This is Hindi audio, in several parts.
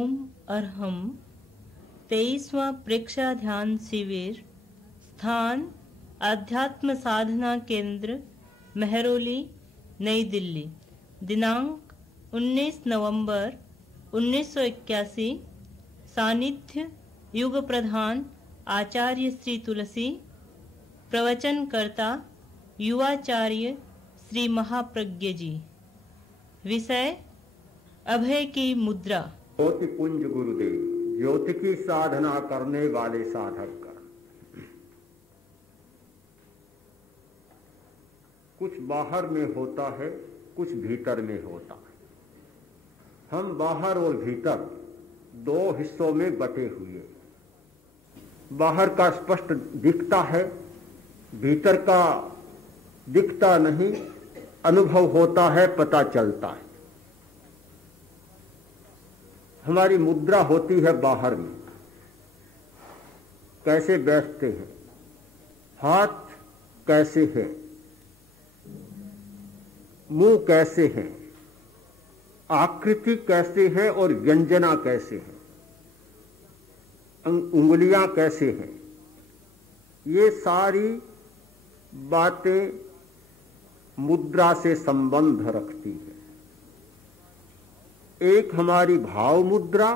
ओम अरहम 23वां प्रेक्षा ध्यान शिविर। स्थान आध्यात्म साधना केंद्र मेहरौली, नई दिल्ली। दिनांक 19 नवंबर 1981। सानिध्य युग प्रधान आचार्य श्री तुलसी। प्रवचनकर्ता युवाचार्य श्री महाप्रज्ञ जी। विषय अभय की मुद्रा। ज्योति पुंज गुरुदेव, ज्योति की साधना करने वाले साधक का कुछ बाहर में होता है, कुछ भीतर में होता है। हम बाहर और भीतर दो हिस्सों में बटे हुए। बाहर का स्पष्ट दिखता है, भीतर का दिखता नहीं, अनुभव होता है, पता चलता है। हमारी मुद्रा होती है बाहर में। कैसे बैठते हैं, हाथ कैसे है, मुंह कैसे है, आकृति कैसे है और व्यंजना कैसे है, उंगलियां कैसे हैं, ये सारी बातें मुद्रा से संबंध रखती है। एक हमारी भाव मुद्रा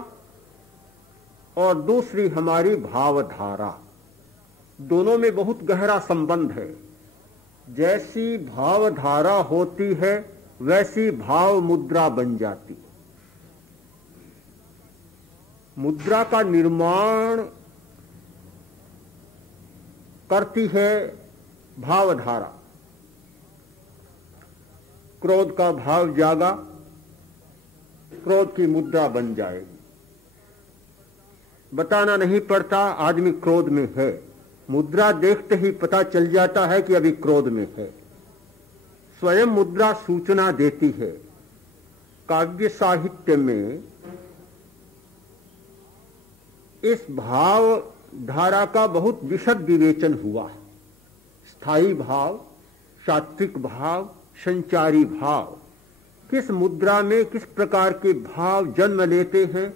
और दूसरी हमारी भावधारा। दोनों में बहुत गहरा संबंध है। जैसी भावधारा होती है वैसी भाव मुद्रा बन जाती। मुद्रा का निर्माण करती है भावधारा। क्रोध का भाव जागा, क्रोध की मुद्रा बन जाएगी। बताना नहीं पड़ता आदमी क्रोध में है, मुद्रा देखते ही पता चल जाता है कि अभी क्रोध में है। स्वयं मुद्रा सूचना देती है। काव्य साहित्य में इस भाव धारा का बहुत विशद विवेचन हुआ है। स्थायी भाव, सात्विक भाव, संचारी भाव। किस मुद्रा में किस प्रकार के भाव जन्म लेते हैं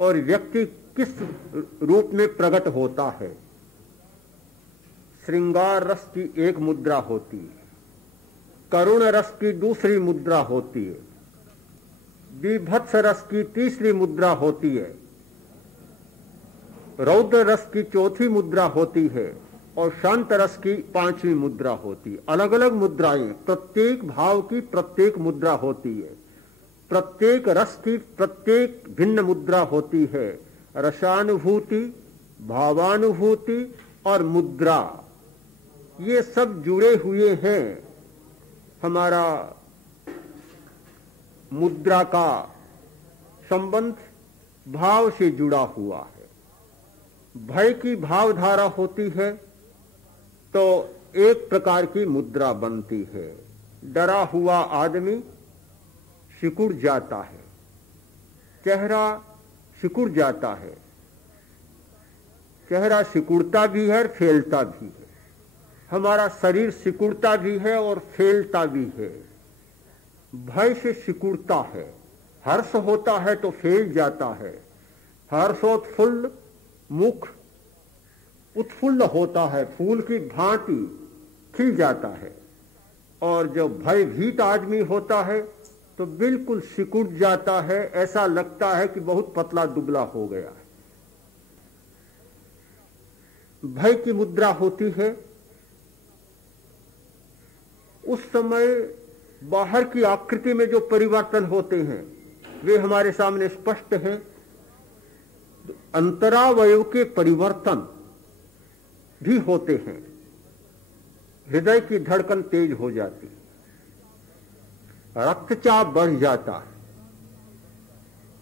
और व्यक्ति किस रूप में प्रकट होता है। श्रृंगार रस की एक मुद्रा होती है, करुण रस की दूसरी मुद्रा होती है, विभत्स रस की तीसरी मुद्रा होती है, रौद्र रस की चौथी मुद्रा होती है और शांत रस की पांचवी मुद्रा होती है। अलग अलग मुद्राएं, प्रत्येक भाव की प्रत्येक मुद्रा होती है। प्रत्येक रस की प्रत्येक भिन्न मुद्रा होती है। रसानुभूति, भावानुभूति और मुद्रा, ये सब जुड़े हुए हैं। हमारा मुद्रा का संबंध भाव से जुड़ा हुआ है। भय की भावधारा होती है तो एक प्रकार की मुद्रा बनती है। डरा हुआ आदमी सिकुड़ जाता है, चेहरा सिकुड़ जाता है। चेहरा सिकुड़ता भी है, फैलता भी है। हमारा शरीर सिकुड़ता भी है और फैलता भी है। भय से सिकुड़ता है, हर्ष होता है तो फैल जाता है। हर्षोत्फुल्ल मुख उत्फुल्ल होता है, फूल की भांति खिल जाता है। और जब भयभीत आदमी होता है तो बिल्कुल सिकुड़ जाता है, ऐसा लगता है कि बहुत पतला दुबला हो गया है। भय की मुद्रा होती है। उस समय बाहर की आकृति में जो परिवर्तन होते हैं वे हमारे सामने स्पष्ट हैं। अंतरावयव के परिवर्तन भी होते हैं। हृदय की धड़कन तेज हो जाती है, रक्तचाप बढ़ जाता है,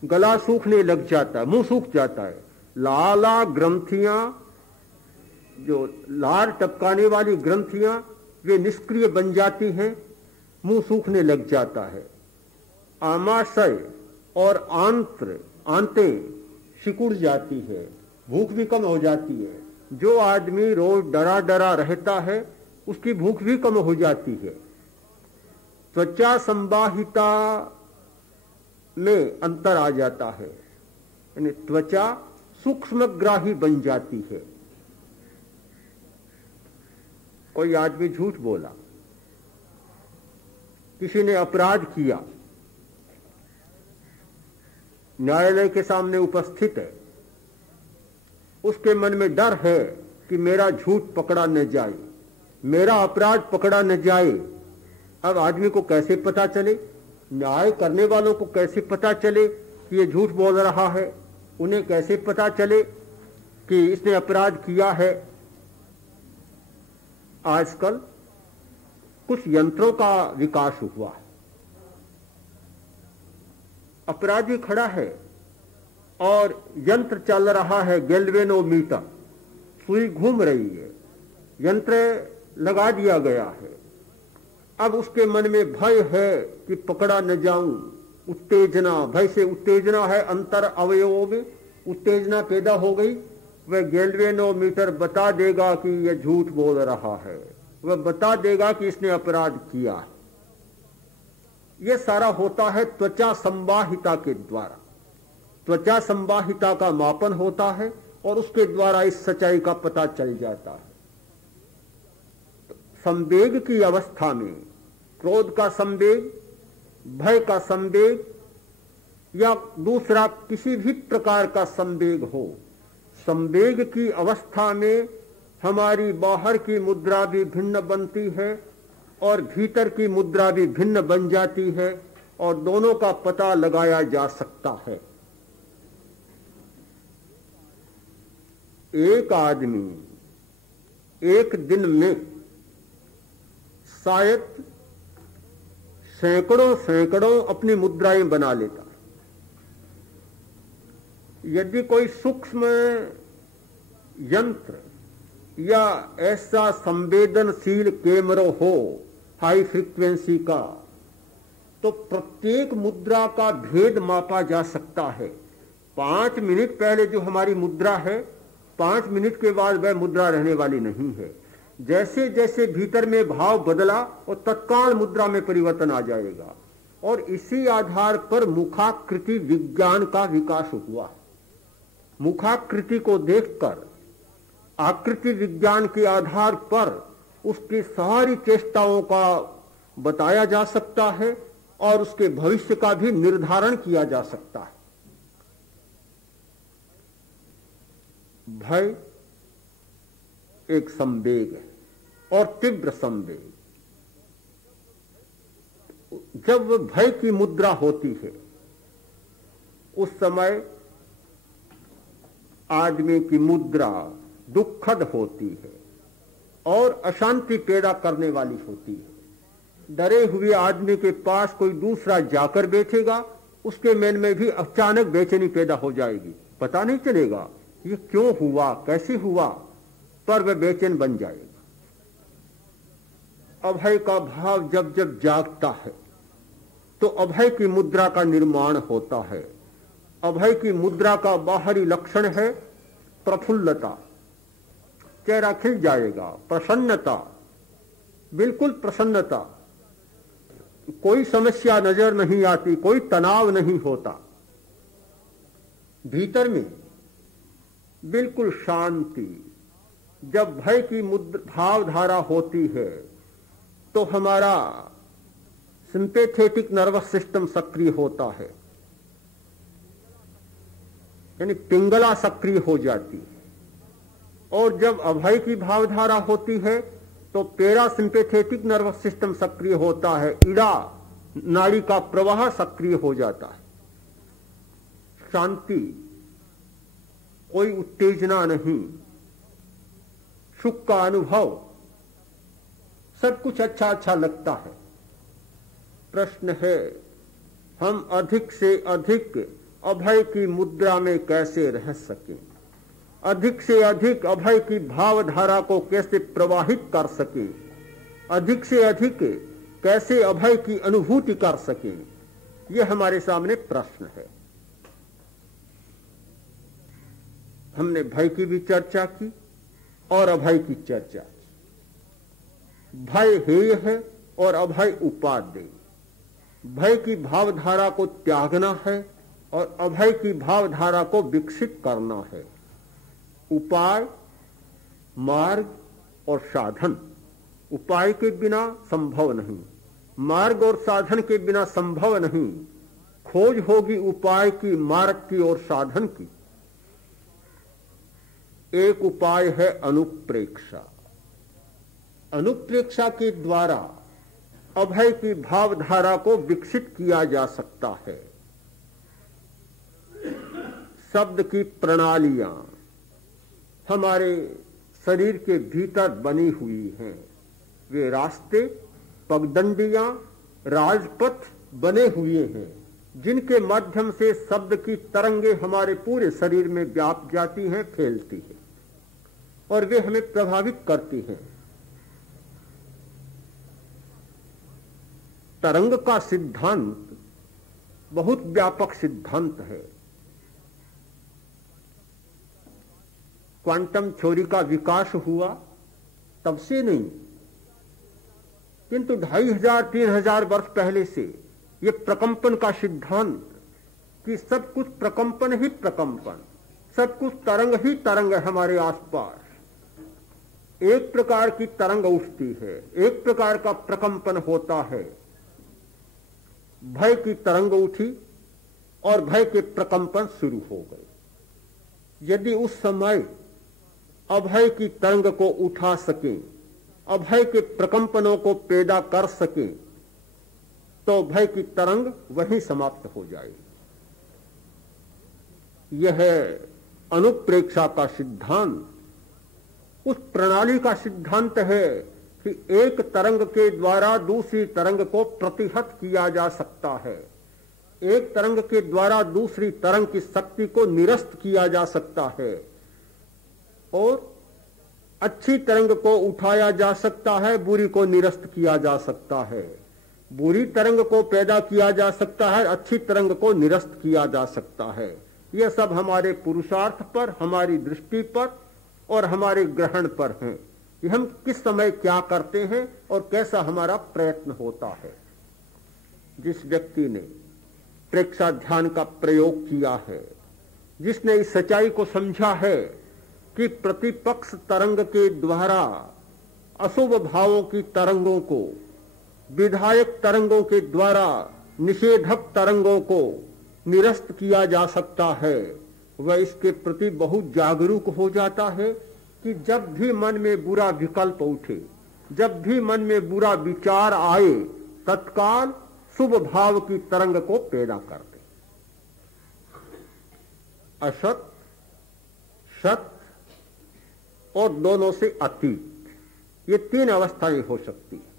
गला सूखने लग जाता है, मुंह सूख जाता है। लाला ग्रंथियां, जो लार टपकाने वाली ग्रंथियां, वे निष्क्रिय बन जाती हैं, मुंह सूखने लग जाता है। आमाशय और आंतें सिकुड़ जाती है, भूख भी कम हो जाती है। जो आदमी रोज डरा डरा रहता है उसकी भूख भी कम हो जाती है। त्वचा संवाहिता में अंतर आ जाता है। यानी त्वचा सूक्ष्मग्राही बन जाती है। कोई आदमी झूठ बोला, किसी ने अपराध किया, न्यायालय के सामने उपस्थित है, उसके मन में डर है कि मेरा झूठ पकड़ा न जाए, मेरा अपराध पकड़ा न जाए। अब आदमी को कैसे पता चले, न्याय करने वालों को कैसे पता चले कि ये झूठ बोल रहा है, उन्हें कैसे पता चले कि इसने अपराध किया है। आजकल कुछ यंत्रों का विकास हुआ है। अपराधी खड़ा है और यंत्र चल रहा है, गैल्वेनोमीटर, सुई घूम रही है, यंत्र लगा दिया गया है। अब उसके मन में भय है कि पकड़ा न जाऊं, उत्तेजना, भय से उत्तेजना है, अंतर अवयवों में उत्तेजना पैदा हो गई। वह गैल्वेनोमीटर बता देगा कि यह झूठ बोल रहा है, वह बता देगा कि इसने अपराध किया है। यह सारा होता है त्वचा संवाहिता के द्वारा। त्वचा संवाहिता का मापन होता है और उसके द्वारा इस सच्चाई का पता चल जाता है। संवेग की अवस्था में क्रोध का संवेग, भय का संवेग या दूसरा किसी भी प्रकार का संवेग हो, संवेग की अवस्था में हमारी बाहर की मुद्रा भी भिन्न बनती है और भीतर की मुद्रा भी भिन्न बन जाती है और दोनों का पता लगाया जा सकता है। एक आदमी एक दिन में शायद सैकड़ों अपनी मुद्राएं बना लेता। यदि कोई सूक्ष्म यंत्र या ऐसा संवेदनशील कैमरा हो हाई फ्रीक्वेंसी का, तो प्रत्येक मुद्रा का भेद मापा जा सकता है। 5 मिनट पहले जो हमारी मुद्रा है, 5 मिनट के बाद वह मुद्रा रहने वाली नहीं है। जैसे जैसे भीतर में भाव बदला और तत्काल मुद्रा में परिवर्तन आ जाएगा। और इसी आधार पर मुखाकृति विज्ञान का विकास हुआ। मुखाकृति को देखकर आकृति विज्ञान के आधार पर उसकी सारी चेष्टाओं का बताया जा सकता है और उसके भविष्य का भी निर्धारण किया जा सकता है। भय एक संवेग है और तीव्र संवेग। जब भय की मुद्रा होती है उस समय आदमी की मुद्रा दुखद होती है और अशांति पैदा करने वाली होती है। डरे हुए आदमी के पास कोई दूसरा जाकर बैठेगा, उसके मन में भी अचानक बेचैनी पैदा हो जाएगी। पता नहीं चलेगा ये क्यों हुआ, कैसे हुआ, पर वह बेचैन बन जाएगा। अभय का भाव जब जब जागता है तो अभय की मुद्रा का निर्माण होता है। अभय की मुद्रा का बाहरी लक्षण है प्रफुल्लता, चेहरा खिल जाएगा, प्रसन्नता, बिल्कुल प्रसन्नता, कोई समस्या नजर नहीं आती, कोई तनाव नहीं होता, भीतर में बिल्कुल शांति। जब भय की भावधारा होती है तो हमारा सिंपैथेटिक नर्वस सिस्टम सक्रिय होता है, यानी पिंगला सक्रिय हो जाती है। और जब अभय की भावधारा होती है तो पैरासिम्पैथेटिक नर्वस सिस्टम सक्रिय होता है, इड़ा नाड़ी का प्रवाह सक्रिय हो जाता है। शांति, कोई उत्तेजना नहीं, सुख का अनुभव, सब कुछ अच्छा अच्छा लगता है। प्रश्न है हम अधिक से अधिक अभय की मुद्रा में कैसे रह सकें, अधिक से अधिक अभय की भावधारा को कैसे प्रवाहित कर सकें, अधिक से अधिक कैसे अभय की अनुभूति कर सकें, यह हमारे सामने प्रश्न है। हमने भय की भी चर्चा की और अभय की चर्चा की। भय हेय है और अभय उपादेय। भय की भावधारा को त्यागना है और अभय की भावधारा को विकसित करना है। उपाय, मार्ग और साधन, उपाय के बिना संभव नहीं, मार्ग और साधन के बिना संभव नहीं। खोज होगी उपाय की, मार्ग की और साधन की। एक उपाय है अनुप्रेक्षा। अनुप्रेक्षा के द्वारा अभय की भावधारा को विकसित किया जा सकता है। शब्द की प्रणालियां हमारे शरीर के भीतर बनी हुई हैं। वे रास्ते, पगडंडियां, राजपथ बने हुए हैं, जिनके माध्यम से शब्द की तरंगे हमारे पूरे शरीर में व्याप जाती हैं, फैलती हैं और वे हमें प्रभावित करती हैं। तरंग का सिद्धांत बहुत व्यापक सिद्धांत है। क्वांटम थ्योरी का विकास हुआ तब से नहीं, किंतु 2500-3000 वर्ष पहले से ये प्रकंपन का सिद्धांत कि सब कुछ प्रकंपन ही प्रकंपन, सब कुछ तरंग ही तरंग है हमारे आसपास। एक प्रकार की तरंग उठती है, एक प्रकार का प्रकंपन होता है। भय की तरंग उठी और भय के प्रकंपन शुरू हो गए। यदि उस समय अभय की तरंग को उठा सकें, अभय के प्रकंपनों को पैदा कर सकें, तो भय की तरंग वहीं समाप्त हो जाएगी। यह अनुप्रेक्षा का सिद्धांत उस प्रणाली का सिद्धांत है कि एक तरंग के द्वारा दूसरी तरंग को प्रतिहत किया जा सकता है, एक तरंग के द्वारा दूसरी तरंग की शक्ति को निरस्त किया जा सकता है और अच्छी तरंग को उठाया जा सकता है, बुरी को निरस्त किया जा सकता है। बुरी तरंग को पैदा किया जा सकता है, अच्छी तरंग को निरस्त किया जा सकता है। यह सब हमारे पुरुषार्थ पर, हमारी दृष्टि पर और हमारे ग्रहण पर है कि हम किस समय क्या करते हैं और कैसा हमारा प्रयत्न होता है। जिस व्यक्ति ने प्रेक्षा ध्यान का प्रयोग किया है, जिसने इस सच्चाई को समझा है कि प्रतिपक्ष तरंग के द्वारा अशुभ भावों की तरंगों को, विधायक तरंगों के द्वारा निषेधक तरंगों को निरस्त किया जा सकता है, वह इसके प्रति बहुत जागरूक हो जाता है कि जब भी मन में बुरा विकल्प उठे, जब भी मन में बुरा विचार आए, तत्काल शुभ भाव की तरंग को पैदा कर दे। असत, सत और दोनों से अतीत, ये तीन अवस्थाएं हो सकती है।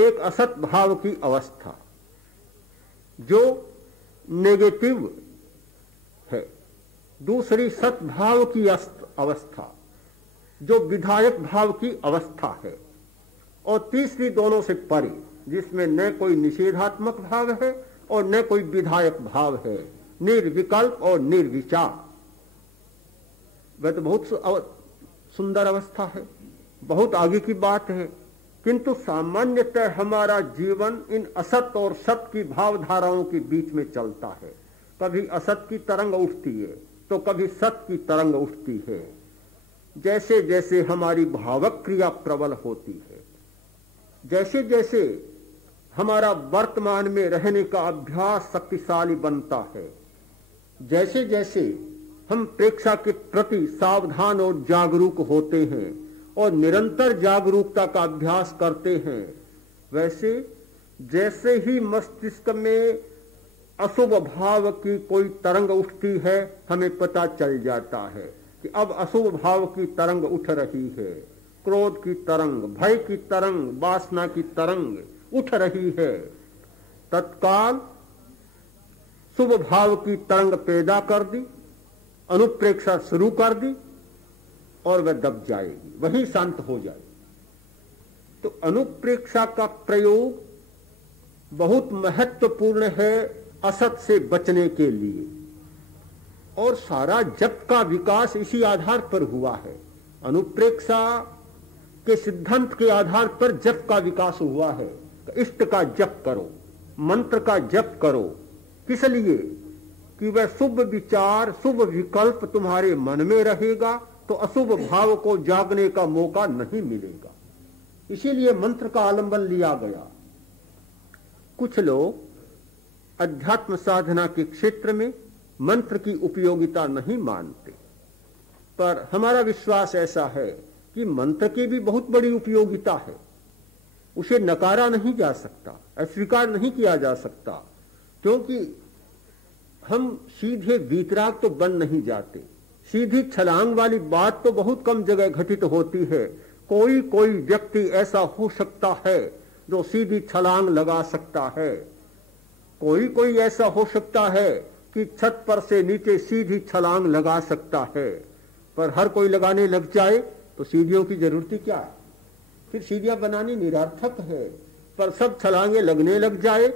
एक असत भाव की अवस्था जो नेगेटिव है, दूसरी सत भाव की अवस्था जो विधायक भाव की अवस्था है, और तीसरी दोनों से परे जिसमें न कोई निषेधात्मक भाव है और न कोई विधायक भाव है, निर्विकल्प और निर्विचार। वह तो बहुत सुंदर अवस्था है, बहुत आगे की बात है, किंतु सामान्यतः हमारा जीवन इन असत और सत की भावधाराओं के बीच में चलता है। कभी असत की तरंग उठती है तो कभी सत की तरंग उठती है। जैसे जैसे हमारी भावक क्रिया प्रबल होती है, जैसे जैसे हमारा वर्तमान में रहने का अभ्यास शक्तिशाली बनता है, जैसे जैसे हम प्रेक्षा के प्रति सावधान और जागरूक होते हैं और निरंतर जागरूकता का अभ्यास करते हैं, वैसे जैसे ही मस्तिष्क में अशुभ भाव की कोई तरंग उठती है, हमें पता चल जाता है कि अब अशुभ भाव की तरंग उठ रही है। क्रोध की तरंग, भय की तरंग, वासना की तरंग उठ रही है। तत्काल शुभ भाव की तरंग पैदा कर दी, अनुप्रेक्षा शुरू कर दी और वह दब जाएगी, वही शांत हो जाएगी। तो अनुप्रेक्षा का प्रयोग बहुत महत्वपूर्ण है असत से बचने के लिए, और सारा जप का विकास इसी आधार पर हुआ है। अनुप्रेक्षा के सिद्धांत के आधार पर जप का विकास हुआ है। इष्ट का जप करो, मंत्र का जप करो। किस लिए? कि वह शुभ विचार, शुभ विकल्प तुम्हारे मन में रहेगा तो अशुभ भाव को जागने का मौका नहीं मिलेगा। इसीलिए मंत्र का आलंबन लिया गया। कुछ लोग अध्यात्म साधना के क्षेत्र में मंत्र की उपयोगिता नहीं मानते, पर हमारा विश्वास ऐसा है कि मंत्र की भी बहुत बड़ी उपयोगिता है। उसे नकारा नहीं जा सकता, अस्वीकार नहीं किया जा सकता, क्योंकि हम सीधे वीतराग तो बन नहीं जाते। सीधी छलांग वाली बात तो बहुत कम जगह घटित होती है। कोई कोई व्यक्ति ऐसा हो सकता है जो सीधी छलांग लगा सकता है, कोई कोई ऐसा हो सकता है कि छत पर से नीचे सीधी छलांग लगा सकता है, पर हर कोई लगाने लग जाए तो सीढ़ियों की जरूरत क्या है? फिर सीढ़ियां बनानी निरर्थक है। पर सब छलांगे लगने लग जाए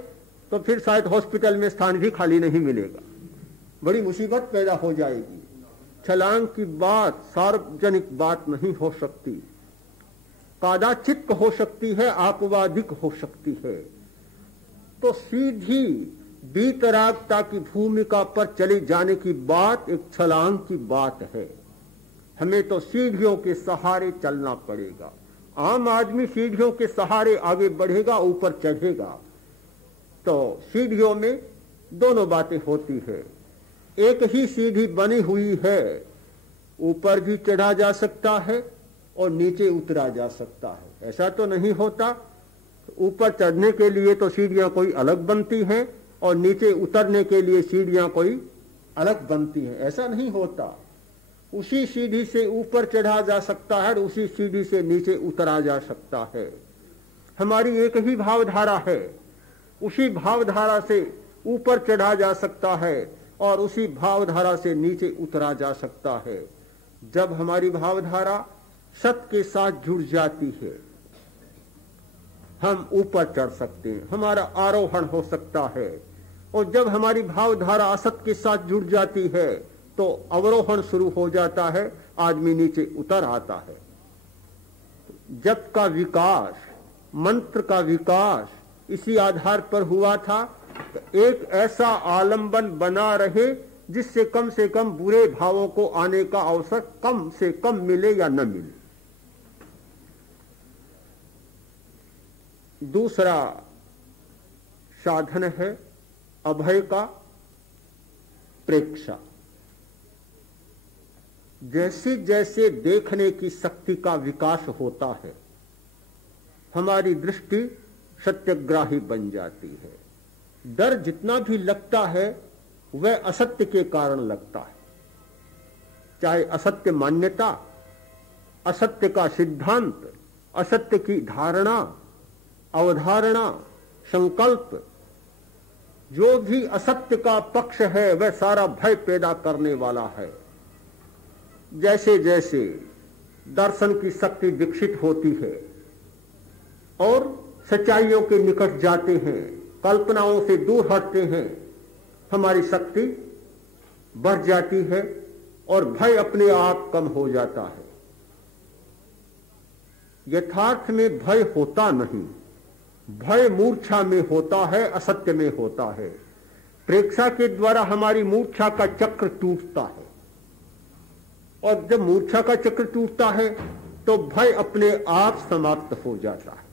तो फिर शायद हॉस्पिटल में स्थान भी खाली नहीं मिलेगा, बड़ी मुसीबत पैदा हो जाएगी। छलांग की बात सार्वजनिक बात नहीं हो सकती, कादाचित हो सकती है, आपवादिक हो सकती है। तो सीधी बीतरागता की भूमिका पर चले जाने की बात एक छलांग की बात है। हमें तो सीढ़ियों के सहारे चलना पड़ेगा। आम आदमी सीढ़ियों के सहारे आगे बढ़ेगा, ऊपर चढ़ेगा। तो सीढ़ियों में दोनों बातें होती है। एक ही सीढ़ी बनी हुई है, ऊपर भी चढ़ा जा सकता है और नीचे उतरा जा सकता है। ऐसा तो नहीं होता। ऊपर चढ़ने के लिए तो सीढ़ियां कोई अलग बनती हैं और नीचे उतरने के लिए सीढ़ियां कोई अलग बनती हैं, ऐसा नहीं होता। उसी सीढ़ी से ऊपर चढ़ा जा सकता है और उसी सीढ़ी से नीचे उतरा जा सकता है। हमारी एक ही भावधारा है, उसी भावधारा से ऊपर चढ़ा जा सकता है और उसी भावधारा से नीचे उतरा जा सकता है। जब हमारी भावधारा सत्य के साथ जुड़ जाती है, हम ऊपर चढ़ सकते हैं, हमारा आरोहण हो सकता है। और जब हमारी भावधारा असत्य के साथ जुड़ जाती है तो अवरोहण शुरू हो जाता है, आदमी नीचे उतर आता है। जप का विकास, मंत्र का विकास इसी आधार पर हुआ था। तो एक ऐसा आलंबन बना रहे जिससे कम से कम बुरे भावों को आने का अवसर कम से कम मिले या न मिले। दूसरा साधन है अभय का प्रेक्षा। जैसे जैसे देखने की शक्ति का विकास होता है, हमारी दृष्टि सत्यग्राही बन जाती है। डर जितना भी लगता है वह असत्य के कारण लगता है, चाहे असत्य मान्यता, असत्य का सिद्धांत, असत्य की धारणा, अवधारणा, संकल्प, जो भी असत्य का पक्ष है वह सारा भय पैदा करने वाला है। जैसे जैसे दर्शन की शक्ति विकसित होती है और सच्चाइयों के निकट जाते हैं, कल्पनाओं से दूर हटते हैं, हमारी शक्ति बढ़ जाती है और भय अपने आप कम हो जाता है। यथार्थ में भय होता नहीं, भय मूर्छा में होता है, असत्य में होता है। प्रेक्षा के द्वारा हमारी मूर्छा का चक्र टूटता है और जब मूर्छा का चक्र टूटता है तो भय अपने आप समाप्त हो जाता है।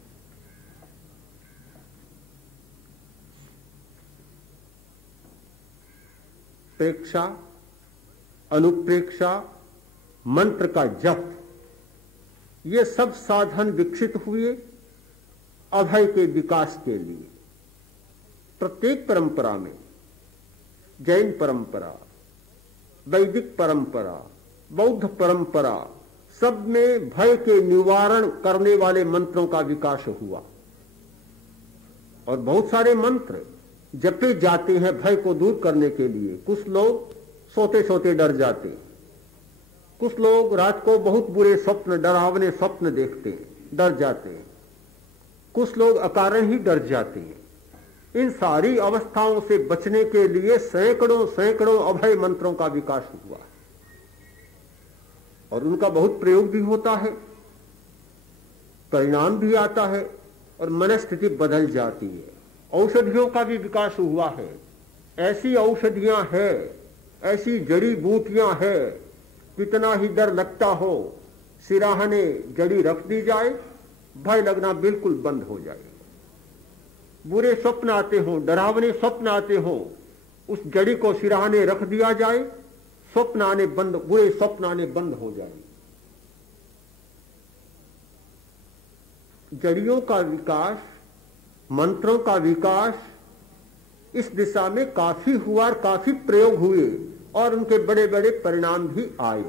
प्रेक्षा, अनुप्रेक्षा, मंत्र का जप, ये सब साधन विकसित हुए अभय के विकास के लिए। प्रत्येक परंपरा में, जैन परंपरा, वैदिक परंपरा, बौद्ध परंपरा, सब में भय के निवारण करने वाले मंत्रों का विकास हुआ और बहुत सारे मंत्र जपे जाते हैं भय को दूर करने के लिए। कुछ लोग सोते सोते डर जाते, कुछ लोग रात को बहुत बुरे स्वप्न, डरावने स्वप्न देखते हैं, डर जाते हैं, कुछ लोग अकारण ही डर जाते हैं। इन सारी अवस्थाओं से बचने के लिए सैकड़ों सैकड़ों अभय मंत्रों का विकास हुआ और उनका बहुत प्रयोग भी होता है, परिणाम भी आता है और मनस्थिति बदल जाती है। औषधियों का भी विकास हुआ है, ऐसी औषधियां हैं, ऐसी जड़ी बूटियां हैं, कितना ही डर लगता हो, सिराहने जड़ी रख दी जाए, भय लगना बिल्कुल बंद हो जाए। बुरे स्वप्न आते हो, डरावने स्वप्न आते हो, उस जड़ी को सिराहने रख दिया जाए, स्वप्न आने बंद, बुरे स्वप्न आने बंद हो जाए। जड़ियों का विकास, मंत्रों का विकास इस दिशा में काफी हुआ और काफी प्रयोग हुए और उनके बड़े बड़े परिणाम भी आए।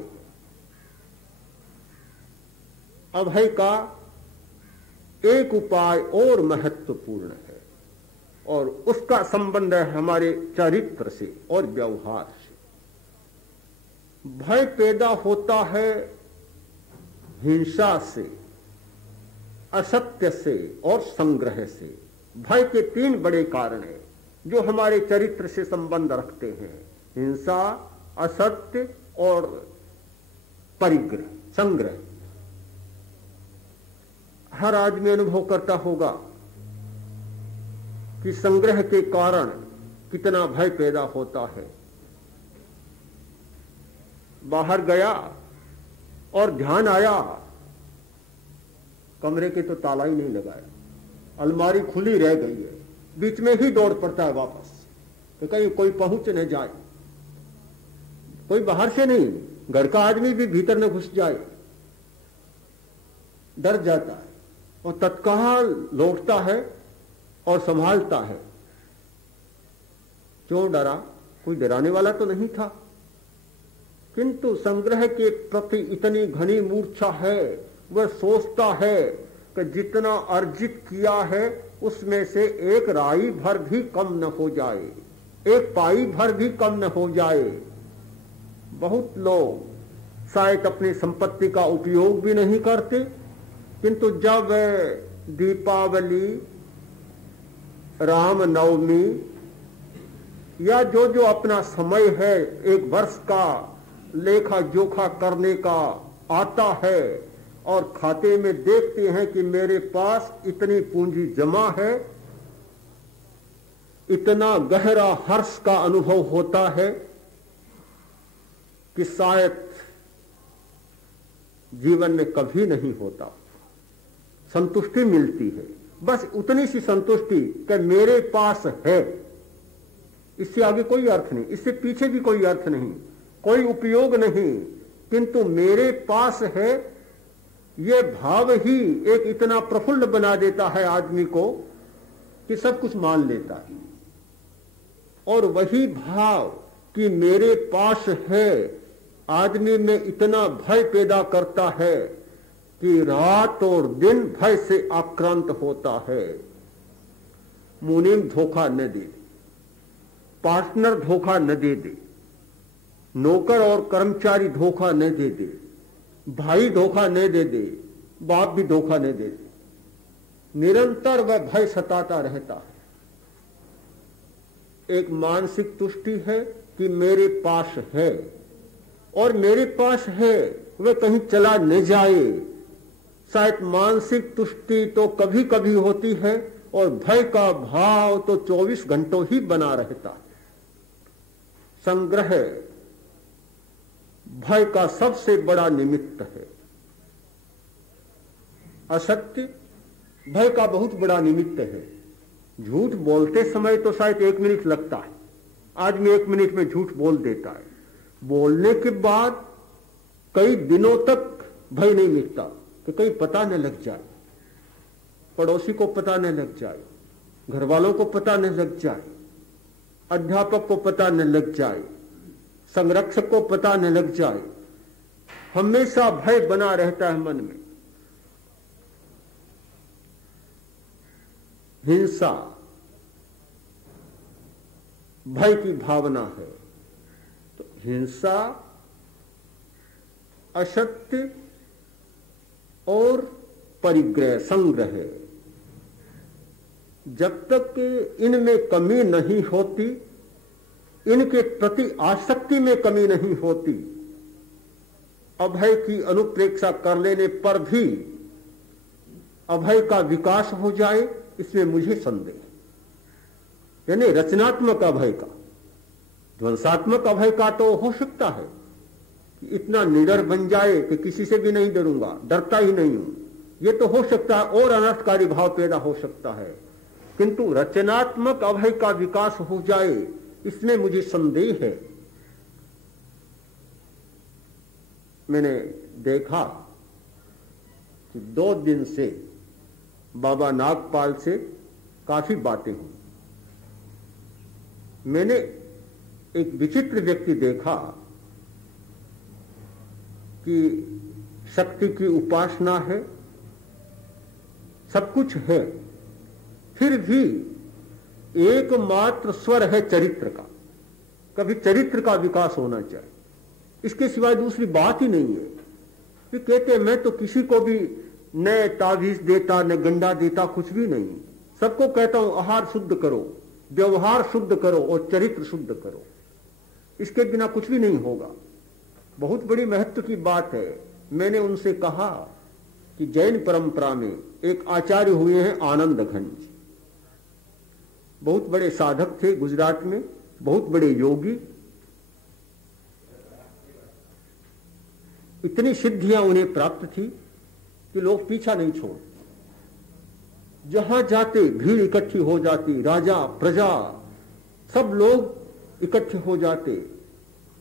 अभय का एक उपाय और महत्वपूर्ण है और उसका संबंध है हमारे चरित्र से और व्यवहार से। भय पैदा होता है हिंसा से, असत्य से और संग्रह से। भय के 3 बड़े कारण हैं जो हमारे चरित्र से संबंध रखते हैं, हिंसा, असत्य और परिग्रह, संग्रह। हर आदमी अनुभव करता होगा कि संग्रह के कारण कितना भय पैदा होता है। बाहर गया और ध्यान आया, कमरे के तो ताला ही नहीं लगाया, अलमारी खुली रह गई है, बीच में ही दौड़ पड़ता है वापस तो कहीं कोई पहुंच न जाए। कोई बाहर से नहीं, घर का आदमी भी भीतर न घुस जाए, डर जाता है और तत्काल लौटता है और संभालता है। क्यों डरा? कोई डराने वाला तो नहीं था, किंतु संग्रह के प्रति इतनी घनी मूर्छा है, वह सोचता है कि जितना अर्जित किया है उसमें से एक राई भर भी कम न हो जाए, एक पाई भर भी कम न हो जाए। बहुत लोग शायद अपनी संपत्ति का उपयोग भी नहीं करते, किंतु जब दीपावली, रामनवमी या जो जो अपना समय है एक वर्ष का लेखा जोखा करने का आता है और खाते में देखते हैं कि मेरे पास इतनी पूंजी जमा है, इतना गहरा हर्ष का अनुभव होता है कि शायद जीवन में कभी नहीं होता। संतुष्टि मिलती है, बस उतनी सी संतुष्टि कि मेरे पास है, इससे आगे कोई अर्थ नहीं, इससे पीछे भी कोई अर्थ नहीं, कोई उपयोग नहीं, किंतु मेरे पास है, यह भाव ही एक इतना प्रफुल्ल बना देता है आदमी को कि सब कुछ मान लेता है। और वही भाव कि मेरे पास है आदमी में इतना भय पैदा करता है कि रात और दिन भय से आक्रांत होता है। मुनीम धोखा न दे, पार्टनर धोखा न दे दे, नौकर और कर्मचारी धोखा न दे दे, भाई धोखा न दे दे, बाप भी धोखा न दे दे, निरंतर वह भय सताता रहता है। एक मानसिक तुष्टि है कि मेरे पास है और मेरे पास है, वह कहीं चला न जाए। शायद मानसिक तुष्टि तो कभी कभी होती है और भय का भाव तो 24 घंटों ही बना रहता है। संग्रह भय का सबसे बड़ा निमित्त है। असत्य भय का बहुत बड़ा निमित्त है। झूठ बोलते समय तो शायद 1 मिनट लगता है, आदमी 1 मिनट में झूठ बोल देता है, बोलने के बाद कई दिनों तक भय नहीं मिटता कि कहीं पता न लग जाए, पड़ोसी को पता न लग जाए, घर वालों को पता न लग जाए, अध्यापक को पता न लग जाए, संरक्षक को पता न लग जाए। हमेशा भय बना रहता है मन में। हिंसा भय की भावना है, तो हिंसा, असत्य और परिग्रह, संग्रह, जब तक इनमें कमी नहीं होती, इनके प्रति आसक्ति में कमी नहीं होती, अभय की अनुप्रेक्षा कर लेने पर भी अभय का विकास हो जाए, इसमें मुझे संदेह। यानी रचनात्मक अभय का, ध्वंसात्मक अभय का तो हो सकता है कि इतना निडर बन जाए कि किसी से भी नहीं डरूंगा, डरता ही नहीं हूं, ये तो हो सकता है, और अनर्थकारी भाव पैदा हो सकता है। किंतु रचनात्मक अभय का विकास हो जाए, इसमें मुझे संदेह है। मैंने देखा कि 2 दिन से बाबा नागपाल से काफी बातें हुई। मैंने एक विचित्र व्यक्ति देखा कि शक्ति की उपासना है, सब कुछ है, फिर भी एकमात्र स्वर है चरित्र का। कभी चरित्र का विकास होना चाहिए, इसके सिवाय दूसरी बात ही नहीं है। फिर कहते मैं तो किसी को भी न तावीज देता न गंडा देता, कुछ भी नहीं, सबको कहता हूं आहार शुद्ध करो, व्यवहार शुद्ध करो और चरित्र शुद्ध करो, इसके बिना कुछ भी नहीं होगा। बहुत बड़ी महत्व की बात है। मैंने उनसे कहा कि जैन परंपरा में एक आचार्य हुए हैं आनंद घन जी, बहुत बड़े साधक थे गुजरात में, बहुत बड़े योगी, इतनी सिद्धियां उन्हें प्राप्त थी कि लोग पीछा नहीं छोड़, जहां जाते भीड़ इकट्ठी हो जाती, राजा प्रजा सब लोग इकट्ठे हो जाते।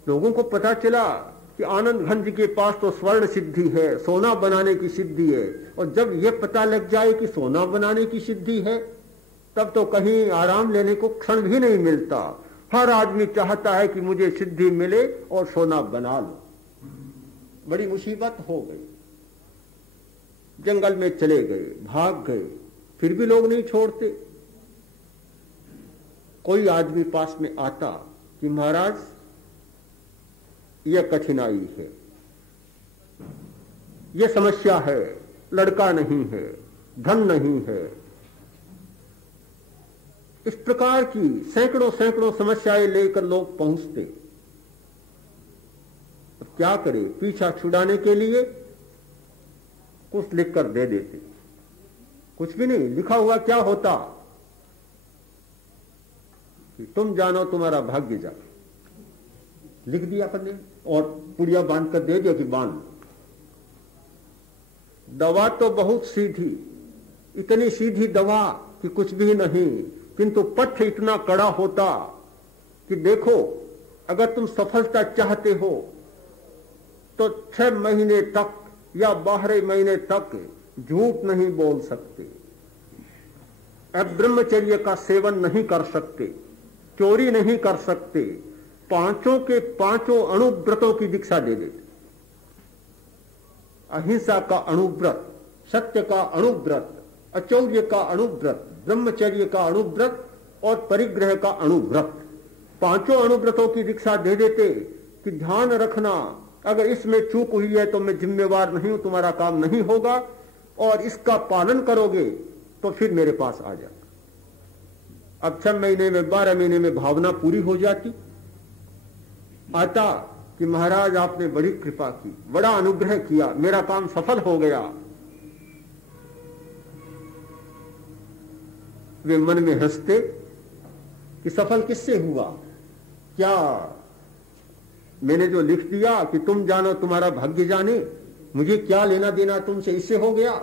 लोगों को पता चला कि आनंद घन जी के पास तो स्वर्ण सिद्धि है, सोना बनाने की सिद्धि है, और जब यह पता लग जाए कि सोना बनाने की सिद्धि है, तब तो कहीं आराम लेने को क्षण भी नहीं मिलता। हर आदमी चाहता है कि मुझे सिद्धि मिले और सोना बना लो। बड़ी मुसीबत हो गई, जंगल में चले गए, भाग गए, फिर भी लोग नहीं छोड़ते। कोई आदमी पास में आता कि महाराज यह कठिनाई है, यह समस्या है, लड़का नहीं है, धन नहीं है, इस प्रकार की सैकड़ों सैकड़ों समस्याएं लेकर लोग पहुंचते। अब क्या करें, पीछा छुड़ाने के लिए कुछ लिखकर दे देते, कुछ भी नहीं लिखा हुआ क्या होता कि तुम जानो तुम्हारा भाग्य जाने, लिख दिया अपने और पुड़िया बांध कर दे दिया कि बांध। दवा तो बहुत सीधी, इतनी सीधी दवा कि कुछ भी नहीं, किंतु पथ्य इतना कड़ा होता कि देखो अगर तुम सफलता चाहते हो तो 6 महीने तक या 12 महीने तक झूठ नहीं बोल सकते, अब ब्रह्मचर्य का सेवन नहीं कर सकते, चोरी नहीं कर सकते, 5 के 5 अणुव्रतों की दीक्षा दे देते। अहिंसा का अणुव्रत, सत्य का अणुव्रत, अचौर्य का अणुव्रत, ब्रह्मचर्य का अणुव्रत और परिग्रह का अणुव्रत, 5 अणुव्रतों की दीक्षा दे देते कि ध्यान रखना अगर इसमें चूक हुई है तो मैं जिम्मेवार नहीं हूं, तुम्हारा काम नहीं होगा, और इसका पालन करोगे तो फिर मेरे पास आ जाए। अब 6 महीने में 12 महीने में भावना पूरी हो जाती, आता कि महाराज आपने बड़ी कृपा की, बड़ा अनुग्रह किया, मेरा काम सफल हो गया। वे मन में हंसते कि सफल किससे हुआ, क्या मैंने जो लिख दिया कि तुम जानो तुम्हारा भाग्य जाने, मुझे क्या लेना देना तुमसे, इससे हो गया।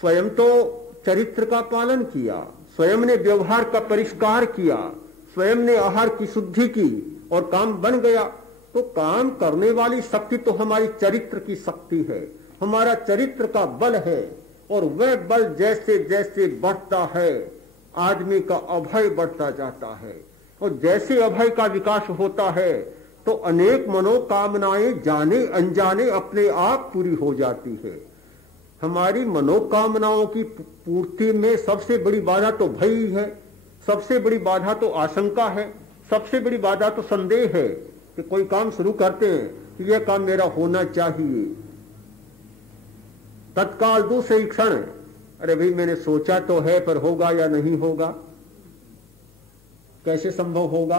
स्वयं तो चरित्र का पालन किया, स्वयं ने व्यवहार का परिष्कार किया, स्वयं ने आहार की शुद्धि की और काम बन गया। तो काम करने वाली शक्ति तो हमारी चरित्र की शक्ति है, हमारा चरित्र का बल है, और वह बल जैसे जैसे बढ़ता है आदमी का अभय बढ़ता जाता है, और जैसे अभय का विकास होता है तो अनेक मनोकामनाएं जाने अनजाने अपने आप पूरी हो जाती है। हमारी मनोकामनाओं की पूर्ति में सबसे बड़ी बाधा तो भय ही है, सबसे बड़ी बाधा तो आशंका है, सबसे बड़ी बाधा तो संदेह है कि कोई काम शुरू करते हैं कि यह काम मेरा होना चाहिए, तत्काल दूसरे क्षण अरे भाई मैंने सोचा तो है पर होगा या नहीं होगा, कैसे संभव होगा,